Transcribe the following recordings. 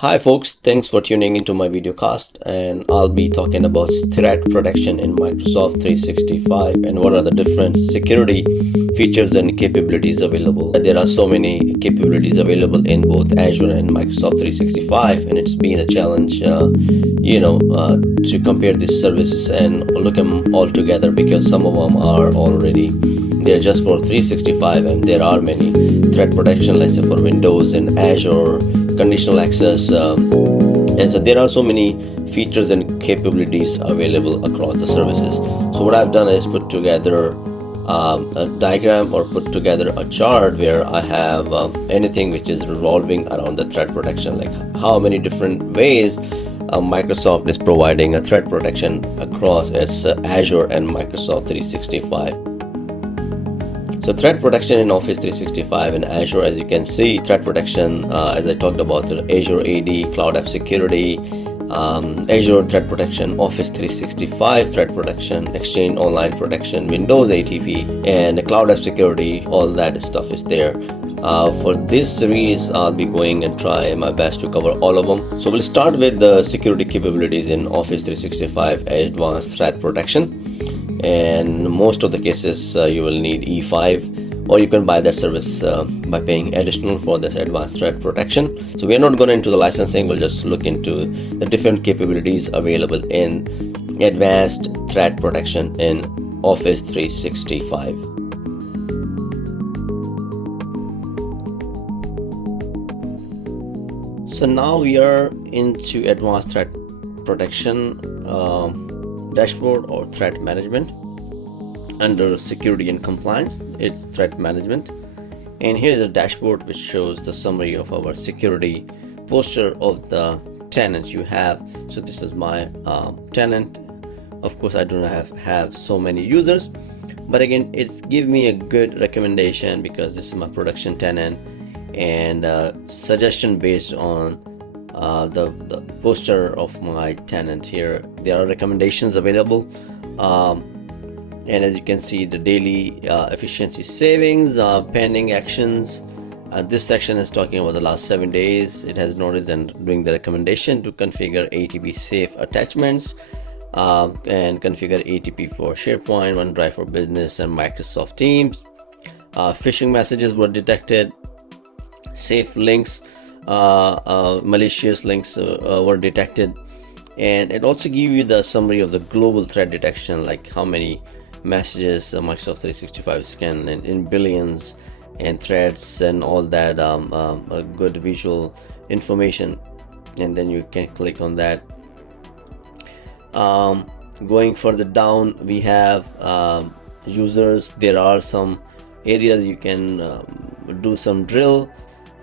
Hi folks, thanks for tuning into my video cast, and I'll be talking about threat protection in Microsoft 365 and what are the different security features and capabilities available. There are so many capabilities available in both Azure and Microsoft 365, and it's been a challenge to compare these services and look them all together, because some of them are already they're just for 365 and there are many threat protection, let's say for Windows and Azure, conditional access, and so there are so many features and capabilities available across the services. So what I've done is put together a diagram or put together a chart where I have anything which is revolving around the threat protection, like how many different ways Microsoft is providing a threat protection across its Azure and Microsoft 365. So threat protection in Office 365 and Azure, as you can see, threat protection, as I talked about, the Azure AD, Cloud App Security, Azure Threat Protection, Office 365 Threat Protection, Exchange Online Protection, Windows ATP, and the Cloud App Security, all that stuff is there. For this series, I'll be going and try my best to cover all of them. So we'll start with the security capabilities in Office 365 Advanced Threat Protection. And most of the cases you will need E5, or you can buy that service by paying additional for this advanced threat protection. So we are not going into the licensing, we'll just look into the different capabilities available in advanced threat protection in Office 365. So now we are into advanced threat protection dashboard or threat management. Under security and compliance, it's threat management, and here's a dashboard which shows the summary of our security posture of the tenants you have. So this is my tenant. Of course, I do not have so many users, but again, it's give me a good recommendation because this is my production tenant, and suggestion based on the posture of my tenant. Here there are recommendations available, and as you can see, the daily efficiency savings, pending actions. This section is talking about the last 7 days. It has noticed and doing the recommendation to configure ATP safe attachments and configure ATP for SharePoint, OneDrive for Business, and Microsoft Teams. Phishing messages were detected. Safe links, malicious links were detected, and it also gives you the summary of the global threat detection, like how many messages Microsoft 365 scan in billions, and threats and all that, a good visual information, and then you can click on that. Going further down, we have users. There are some areas you can do some drill,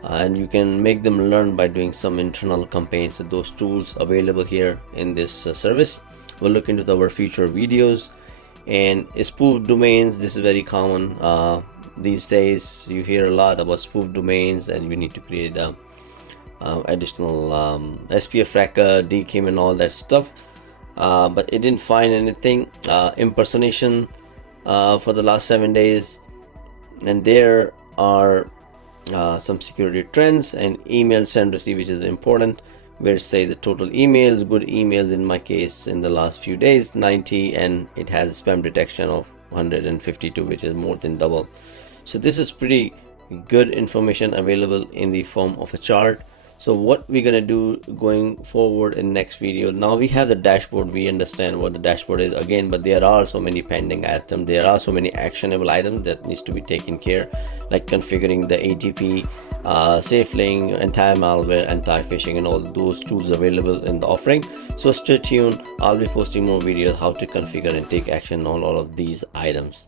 and you can make them learn by doing some internal campaigns. So those tools available here in this service. We'll look into our future videos. And spoof domains, this is very common these days. You hear a lot about spoof domains, and you need to create additional SPF tracker, DKIM, and all that stuff, but it didn't find anything. Impersonation for the last 7 days, and there are some security trends, and email send receive, which is important, where say the total emails, good emails in my case in the last few days 90, and it has spam detection of 152, which is more than double. So this is pretty good information available in the form of a chart. So what we're gonna do going forward in next video, now we have the dashboard, we understand what the dashboard is again, but there are so many pending items, there are so many actionable items that needs to be taken care, like configuring the ATP, safe link, anti-malware, anti-phishing, and all those tools available in the offering. So stay tuned, I'll be posting more videos how to configure and take action on all of these items.